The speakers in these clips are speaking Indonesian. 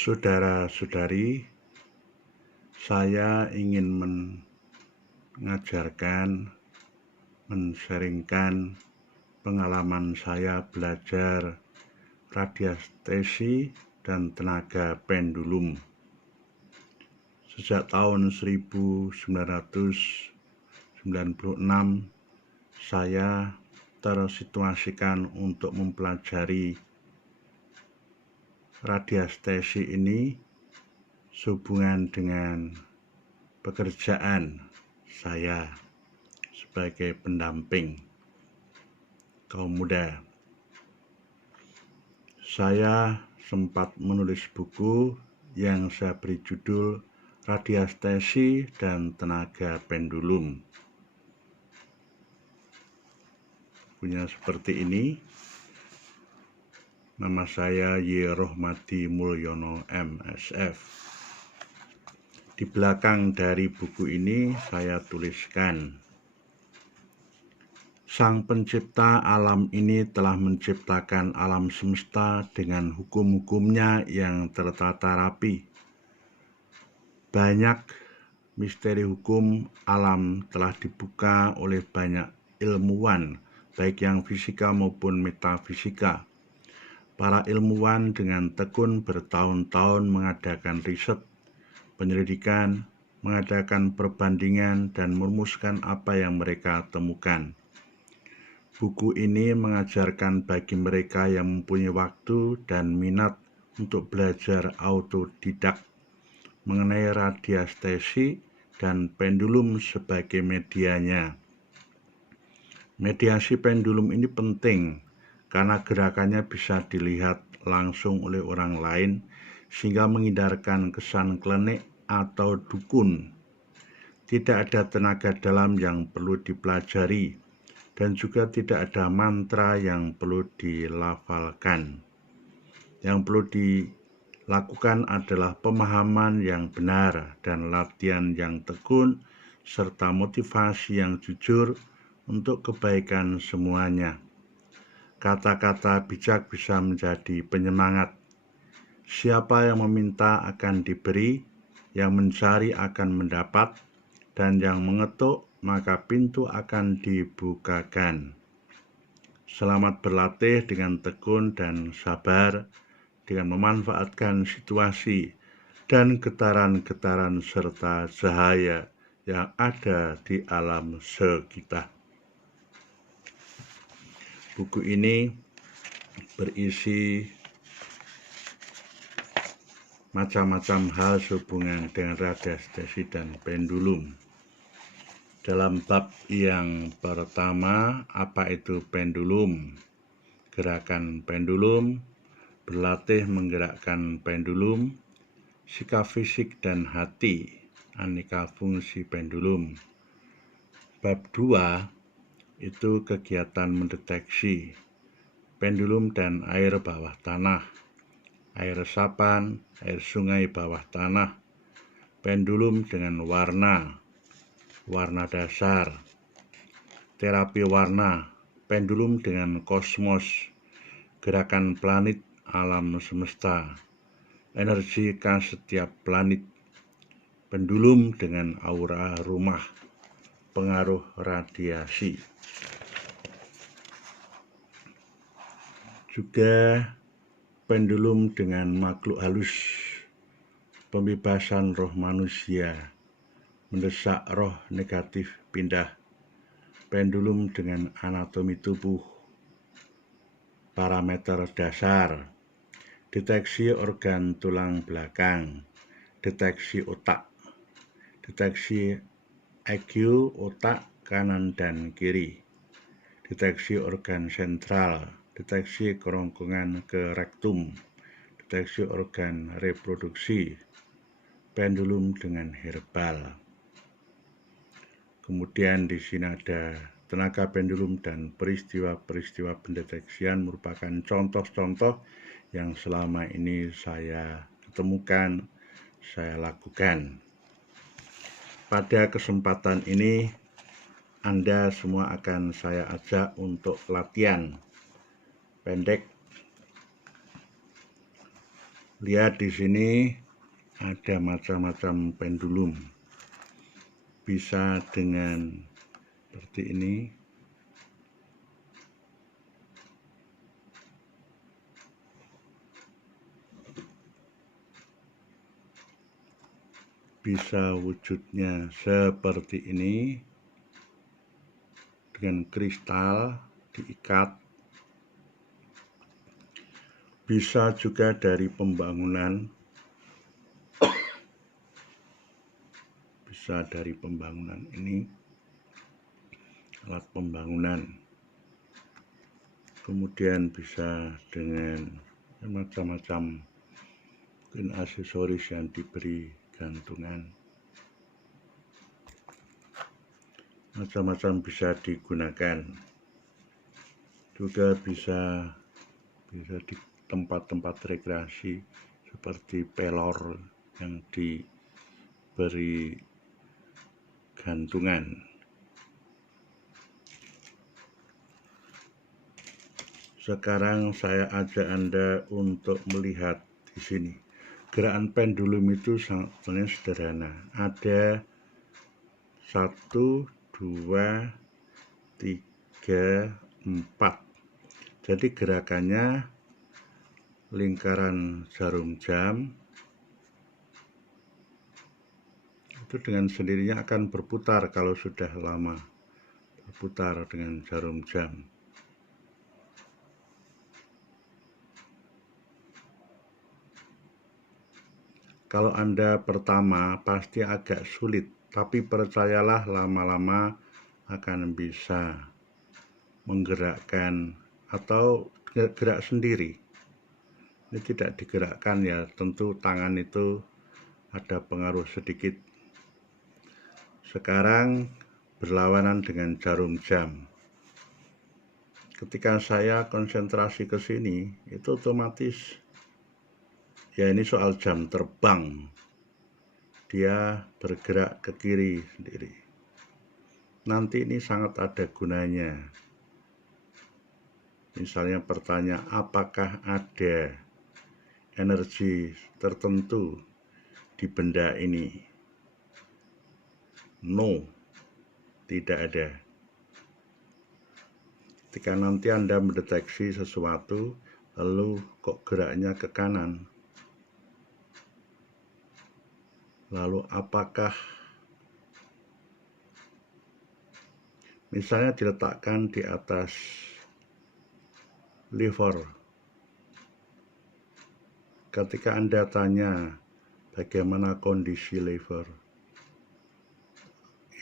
Saudara-saudari, saya ingin men-sharingkan pengalaman saya belajar radiestesi dan tenaga pendulum. Sejak tahun 1996, saya tersituasikan untuk mempelajari radiestesi ini sehubungan dengan pekerjaan saya sebagai pendamping kaum muda. Saya sempat menulis buku yang saya beri judul Radiestesi dan Tenaga Pendulum. Punya seperti ini. Nama saya Y. Rohmadi Mulyono MSF. Di belakang dari buku ini saya tuliskan, Sang Pencipta alam ini telah menciptakan alam semesta dengan hukum-hukumnya yang tertata rapi. Banyak misteri hukum alam telah dibuka oleh banyak ilmuwan, baik yang fisika maupun metafisika. Para ilmuwan dengan tekun bertahun-tahun mengadakan riset, penyelidikan, mengadakan perbandingan, dan merumuskan apa yang mereka temukan. Buku ini mengajarkan bagi mereka yang mempunyai waktu dan minat untuk belajar autodidak mengenai radiestesi dan pendulum sebagai medianya. Mediasi pendulum ini penting karena gerakannya bisa dilihat langsung oleh orang lain sehingga menghindarkan kesan klinik atau dukun. Tidak ada tenaga dalam yang perlu dipelajari dan juga tidak ada mantra yang perlu dilafalkan. Yang perlu dilakukan adalah pemahaman yang benar dan latihan yang tekun serta motivasi yang jujur untuk kebaikan semuanya. Kata-kata bijak bisa menjadi penyemangat. Siapa yang meminta akan diberi, yang mencari akan mendapat, dan yang mengetuk maka pintu akan dibukakan. Selamat berlatih dengan tekun dan sabar, dengan memanfaatkan situasi dan getaran-getaran serta cahaya yang ada di alam sekitar. Buku ini berisi macam-macam hal sehubungan dengan radiestesi dan pendulum. Dalam bab yang pertama, apa itu pendulum? Gerakan pendulum, berlatih menggerakkan pendulum, sikap fisik dan hati, aneka fungsi pendulum. Bab 2 itu kegiatan mendeteksi pendulum dan air bawah tanah, air resapan, air sungai bawah tanah, pendulum dengan warna dasar, terapi warna, pendulum dengan kosmos, gerakan planet alam semesta, energi khas setiap planet, pendulum dengan aura rumah, pengaruh radiasi. Juga pendulum dengan makhluk halus, pembebasan roh manusia, mendesak roh negatif pindah, pendulum dengan anatomi tubuh, parameter dasar, deteksi organ tulang belakang, deteksi otak, deteksi EQ otak kanan dan kiri, deteksi organ sentral, deteksi kerongkongan ke rektum, deteksi organ reproduksi, pendulum dengan herbal. Kemudian di sini ada tenaga pendulum dan peristiwa-peristiwa pendeteksian merupakan contoh-contoh yang selama ini saya ketemukan, saya lakukan. Pada kesempatan ini, Anda semua akan saya ajak untuk latihan pendek Lihat di sini ada macam-macam pendulum. Bisa dengan seperti ini. Bisa wujudnya seperti ini, dengan kristal diikat. Bisa juga dari pembangunan, bisa dari pembangunan ini, alat pembangunan. Kemudian bisa dengan macam-macam aksesoris yang diberi gantungan. Macam-macam bisa digunakan. Juga bisa di tempat-tempat rekreasi seperti pelor yang diberi gantungan. Sekarang saya ajak Anda untuk melihat di sini. Gerakan pendulum itu sangat sederhana. Ada 1, 2, 3, 4. Jadi gerakannya lingkaran jarum jam itu dengan sendirinya akan berputar kalau sudah lama berputar dengan jarum jam. Kalau Anda pertama pasti agak sulit, tapi percayalah lama-lama akan bisa menggerakkan atau gerak sendiri. Ini tidak digerakkan ya, tentu tangan itu ada pengaruh sedikit. Sekarang berlawanan dengan jarum jam. Ketika saya konsentrasi ke sini, itu otomatis ya ini soal jam terbang. Dia bergerak ke kiri sendiri. Nanti ini sangat ada gunanya. Misalnya pertanyaan, apakah ada energi tertentu di benda ini? No, tidak ada. Ketika nanti Anda mendeteksi sesuatu, lalu kok geraknya ke kanan, lalu apakah misalnya diletakkan di atas lever. Ketika Anda tanya bagaimana kondisi lever,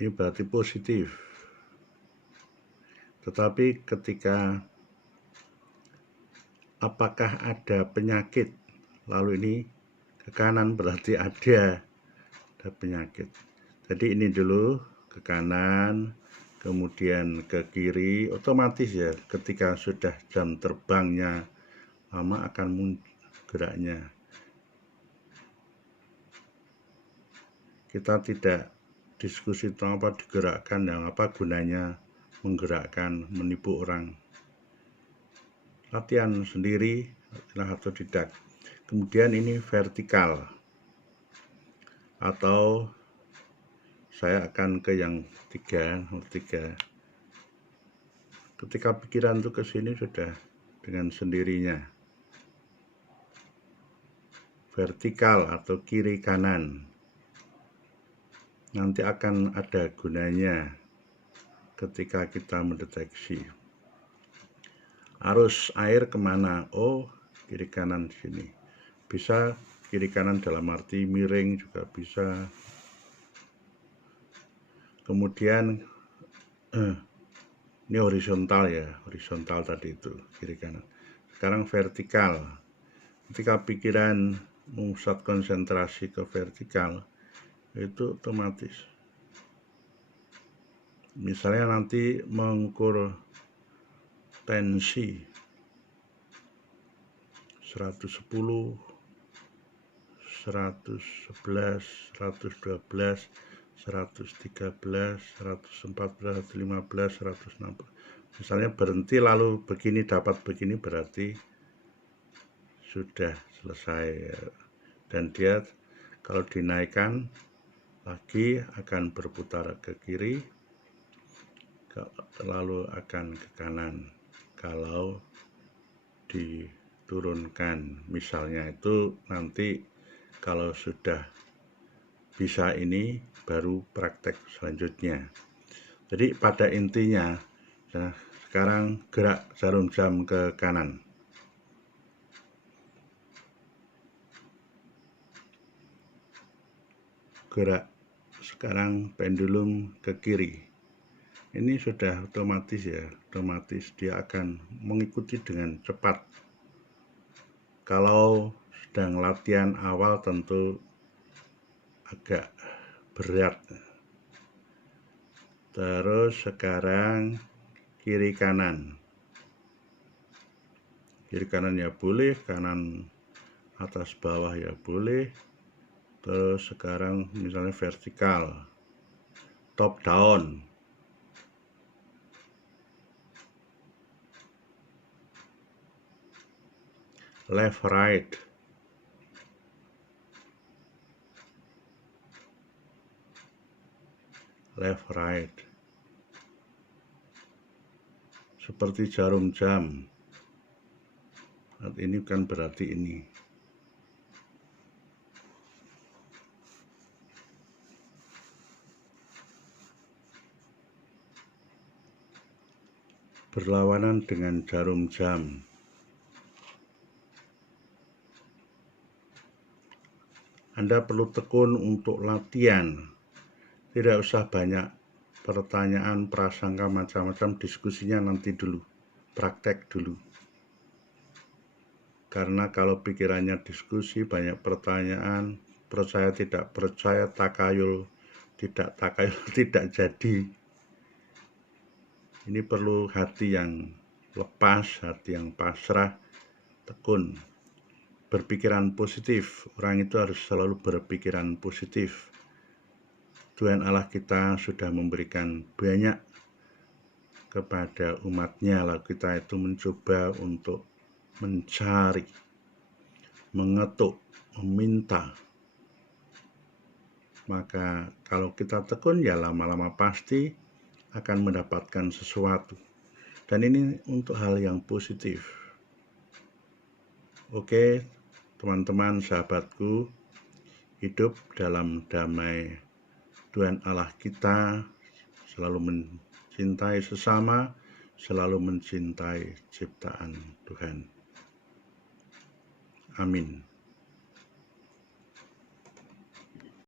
ini berarti positif. Tetapi ketika apakah ada penyakit, lalu ini ke kanan berarti ada penyakit. Jadi ini dulu ke kanan, kemudian ke kiri, otomatis ya ketika sudah jam terbangnya lama akan geraknya. Kita tidak diskusi tentang apa digerakkan, yang apa gunanya menggerakkan, menipu orang. Latihan sendiri atau tidak. Kemudian ini vertikal, atau saya akan ke yang nomor 3. Ketika pikiran itu ke sini sudah dengan sendirinya. Vertikal atau kiri kanan. Nanti akan ada gunanya ketika kita mendeteksi. Arus air kemana? Oh, kiri kanan sini. Bisa kiri kanan dalam arti miring juga bisa. Kemudian ini horizontal ya, horizontal tadi itu kiri kanan. Sekarang vertikal. Ketika pikiran memusat konsentrasi ke vertikal, itu otomatis. Misalnya nanti mengukur tensi 110, 111, 112, 113, 114, 115, 160. Misalnya berhenti lalu begini dapat begini berarti sudah selesai, dan dia kalau dinaikkan lagi akan berputar ke kiri, lalu akan ke kanan. Kalau diturunkan, misalnya itu nanti kalau sudah bisa ini baru praktek selanjutnya. Jadi pada intinya, nah sekarang gerak jarum jam ke kanan. Gerak sekarang pendulum ke kiri. Ini sudah otomatis ya, otomatis dia akan mengikuti dengan cepat. Kalau sedang latihan awal tentu agak berat. Terus sekarang kiri kanan. Kiri kanan ya boleh, kanan atas bawah ya boleh. Terus sekarang misalnya vertikal, top down, left right, left right, seperti jarum jam. Ini kan berarti ini. Berlawanan dengan jarum jam. Anda perlu tekun untuk latihan. Tidak usah banyak pertanyaan, prasangka, macam-macam, diskusinya nanti dulu. Praktek dulu. Karena kalau pikirannya diskusi, banyak pertanyaan, percaya tidak percaya, takayul tidak tidak jadi. Ini perlu hati yang lepas, hati yang pasrah, tekun, berpikiran positif. Orang itu harus selalu berpikiran positif. Tuhan Allah kita sudah memberikan banyak kepada umatnya, lalu kita itu mencoba untuk mencari, mengetuk, meminta. Maka kalau kita tekun ya lama-lama pasti akan mendapatkan sesuatu. Dan ini untuk hal yang positif. Oke, teman-teman, sahabatku, hidup dalam damai Tuhan Allah kita, selalu mencintai sesama, selalu mencintai ciptaan Tuhan. Amin.